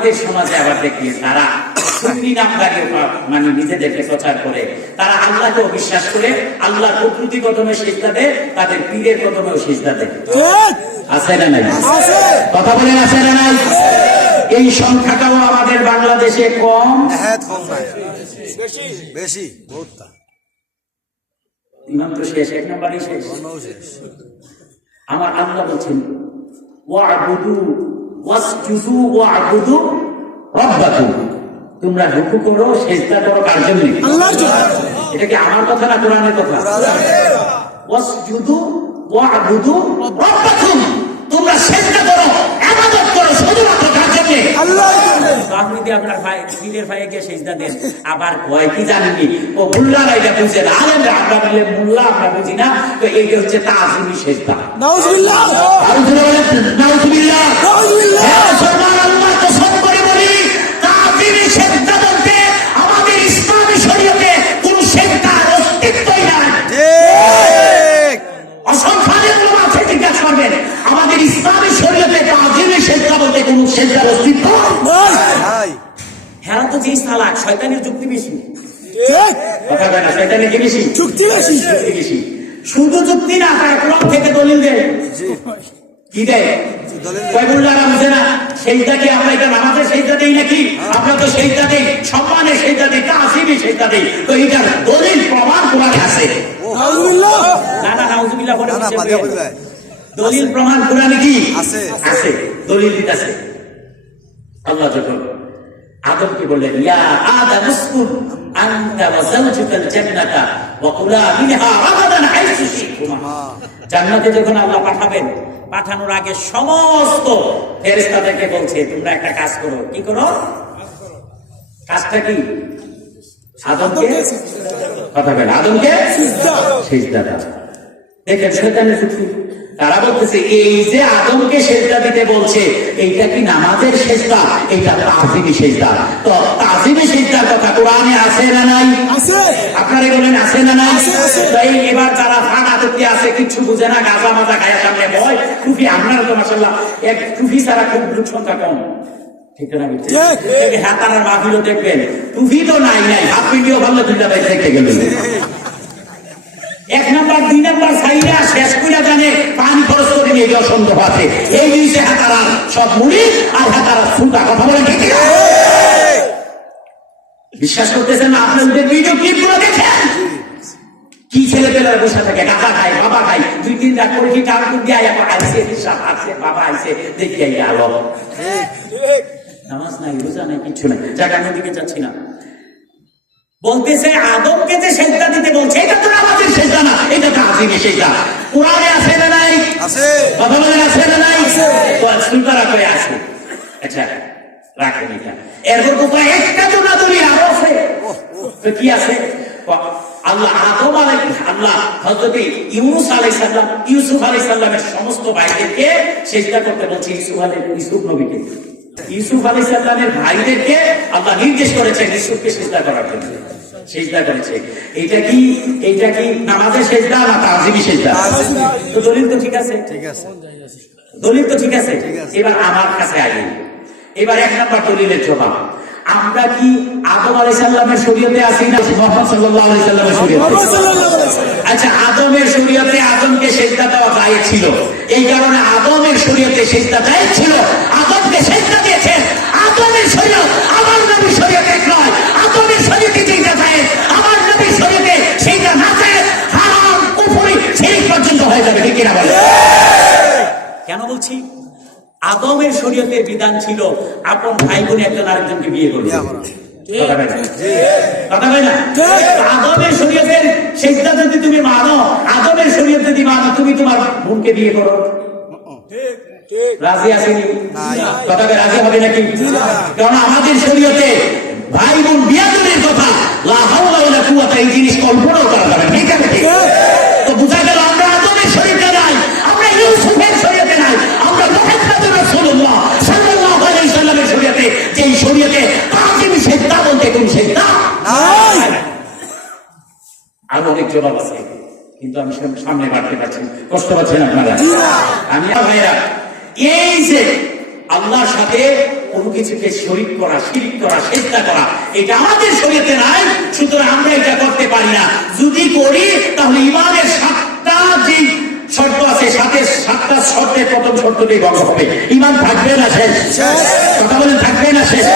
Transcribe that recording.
আমাদের সমাজে আবার দেখি তারা সুন্নি নামদারি মানে নিজেদেরকে প্রচার করে, তারা আল্লাহকেও বিশ্বাস করে, আল্লাহ প্রকৃতি কদমে সিজদা দেয়, তাদের পীরের কদমেও সিজদা দেয়। আছে না নাই? কথা বলেন আছে না নাই? এই সংখ্যাটাও আমাদের বাংলাদেশে কম, বেশি বহুত। ইমাম তো শেষ, এক নম্বরই শেষ। আমার আল্লাহ বলছেন ওয়া'বুদু ওয়াসজুদু ওয়া'বুদু রাব্বাকুম, তোমরা রুকু করো, সিজদা করো কার জন্য? আল্লাহর জন্য। এটা কি আমার কথা না কোরআনের কথা? ওয়াসজুদু ওয়া'বুদু রাব্বাকুম, তোমরা সিজদা করো, ইবাদত করো শুধুমাত্র কার জন্য? আল্লাহর জন্য। আপনি যদি আপনার ভাই পীরের ভাইকে গিয়ে সিজদা দেন, আবার কয় কি জানেননি, ও মুল্লারা এটা বুঝে না, আলেমরা আমরা বলে মুল্লা আমরা বুঝি না, তো এইটা হচ্ছে তাজিমি সিজদা। নাউজুবিল্লাহ, নাউজুবিল্লাহ, নাউজুবিল্লাহ। আল্লাহ কসম করে বলি, তাজিমি সিজদা বলতে আমাদের ইসলামী শরীয়তে কোন সিজদার অস্তিত্বই নাই। ঠিক। অসংখ্য আলেম আছে জিজ্ঞাসা করবেন, আমাদের ইসলামী শরীয়তে তাজিমি সিজদা বলতে কোন সিজদার অস্তিত্ব নাই। হ্যাঁ তো যে সালাক, শয়তানের যুক্তি বেশি। কথা বলে না, শয়তানের কি বেশি? যুক্তি বেশি, যুক্তি বেশি। শুধু যুক্তি না, তারা কোরআন থেকে দলিল দেয়। কি দেয়? কয়বুল্লাহরা বুঝে না, সেজদা কি আমরা এটা নামাজের সেজদা দেই নাকি? আমরা তো সেজদা দেই, সম্মানের সেজদা দেই, তাসবিহের সেজদা দেই, তো এটার দলিল প্রমাণ কোরআনে আছে। নাউজুবিল্লাহ, না না নাউজুবিল্লাহ বলে দলিল প্রমাণ কোরআনে কি আছে? আছে, দলিল দিতেছে। আল্লাহ যখন আদমকে বললেন, ইয়া আদম উসকুন আনতা ওয়া যাওজুকাল জান্নাতা ওয়া কুলা মিনহা রাগাদান হাইসু শি'তুমা। জান্নাতে যখন আল্লাহ পাঠাবেন, পাঠানোর আগে সমস্ত ফেরেশতাদেরকে বলছে, তোমরা একটা কাজ করো। কি করো? কাজটা কি? আদমকে কথা বলেন, আদমকে সিজদা দাও। দেখেন শয়তানের যুক্তি। তারা বলতেছে এই যে আদমকে সিজদা দিতে বলছে, এইটা কি নামাজের সিজদা? এইটা তাজিমি সিজদা। তো তাজিমি সিজদার কথা কোরআনে আছে না নাই? আছে। আপনারা বলেন আছে না নাই? তাই এবার যারা ফানাতে আছে, কিছু বুঝে না, গাঁজা মাজা খায়া সামনে ভয় টুপি, আপনারা তো মাশাআল্লাহ এক টুপি ছাড়া খুব লোক সংখ্যা কম। ঠিক না? হ্যাঁ, তারা মাহফিলও দেখবেন, টুপি তো নাই নাই, হাফ ভিডিও ভালো দুইটা ভাই দেখতে গেলেন। এক নাম্বার দুই নাম্বার সাইডা শেষ করে জানে পানি খরচ করে নিয়ে যাওয়ার সন্দেহ আছে। এই জিনিসে হাতারা সব মুড়ি আর হাতারা সুতা। কথা বলেন ঠিক? বিশ্বাস করতেছেন না? আপনাদের ভিডিও ক্লিপ গুলো দেখেন, কি ছেলে পেলার বসে থাকে, কাকা খায়, বাবা খায়, 2-3 রাত করে কি টান দিয়ে এখন আইসে, আসছে বাবা আইসে, দেখি আলো। নামাজ নাই, রোজা নাই, কিচ্ছু নাই, জায়গার দিকে যাচ্ছি না। বলতেছে আদমকে যে সিজদা দিতে বলছে, এটা তো নামাজের সিজদা না, এটা তাজিমি সিজদা। কোরআনে আছে না নাই? আছে। কথা বলেন আছে না নাই? আছে। তো সুলতারা কই আছে? আচ্ছা রাখেন এটা। এরপর তো একটা তো না দলিল আরো আছে। তো কি আছে? আল্লাহ আদম আল্লাহ হযরত ইউনূস আলাইহিস সালাম, ইউসুফ আলাইহিস সালামের সমস্ত ভাইদেরকে সিজদা করতে বলছে। ইউসুফ নবীকে, ইউসুফ আলাইহিস সালামের ভাইদেরকে আল্লাহ নির্দেশ করেছেন ইউসুফকে সিজদা করার জন্য। সিজদা করেছে। এইটা কি নামাজের সিজদা না তাজিমি সিজদা? তো দলিল তো ঠিক আছে, ঠিক আছে, দলিল তো ঠিক আছে। এবার আমার কাছে আইন, এবার এক নাম্বার দলিলের জবাব। আমরা কি আদম আলাইহিস সালামের শরীয়তে আছি না মুহাম্মদ সাল্লাল্লাহু আলাইহি সাল্লামের শরীয়তে? আচ্ছা, আদমের শরীয়তে আদমকে সিজদা দেওয়া জায়েজ ছিল, এই কারণে আদমের শরীয়তে সিজদা জায়েজ ছিল, আদমকে সিজদা দিয়েছেন। আদমের শরীয়ত আমার নবীর শরীয়ত এক নয়। আদমের শরীয়তে যেটা জায়েজ, আমার নবীর শরীয়তে সেটা না জায়েজ, হারাম, কুফরি, শিরক পর্যন্ত হয়ে যাবে। ঠিক কিনা বলেন? কেন বলছি? আদমের শরীয়তের বিধান ছিল আপন ভাই বোন একজন আরেকজনকে বিয়ে করবে। আদমের শরীয়তের সিজদা যদি তুমি মানো, আদমের শরীয়ত যদি মানো, তুমি তোমার বোনকে বিয়ে করো। রাজি আসেনি? কথা রাজি হবে নাকি? কারণ আমাদের শরীয়তে ভাই বোন বিয়াদনের কথা, লা হাওলা ওয়ালা কুওয়াতা, এই জিনিস কল্পনাও করা যাবে না। ঠিক আছে? তো বুঝা গেল আমরা আদমের শরীয়তে নাই, আমরা ইউসুফের শরীয়তে নাই, আমরা মুহাম্মদুর রাসূলুল্লাহ সাল্লাল্লাহু আলাইহি সাল্লামের শরীয়তে, যেই শরীয়তে তাজিমি সিজদা বলতে কোন সিজদা নাই। আর অনেক জবাব আছে, কিন্তু আমি সামনে বাড়তে পারছি, কষ্ট পাচ্ছেন আপনারা? আমি ভাইরা, এই যে আল্লাহর সাথে কোনো কিছুকে শরীক করা, শিরক করা, সিজদা করা, এটা আমাদের শরীয়তে নাই। সুতরাং আমরা এটা করতে পারি না। যদি করি তাহলে ইমানের 7টা যে শর্ত আছে, 7টা শর্তের প্রথম শর্তটাই ভঙ্গ হবে। ইমান থাকবে না শেষ? কথা বলেন, থাকবে না শেষ?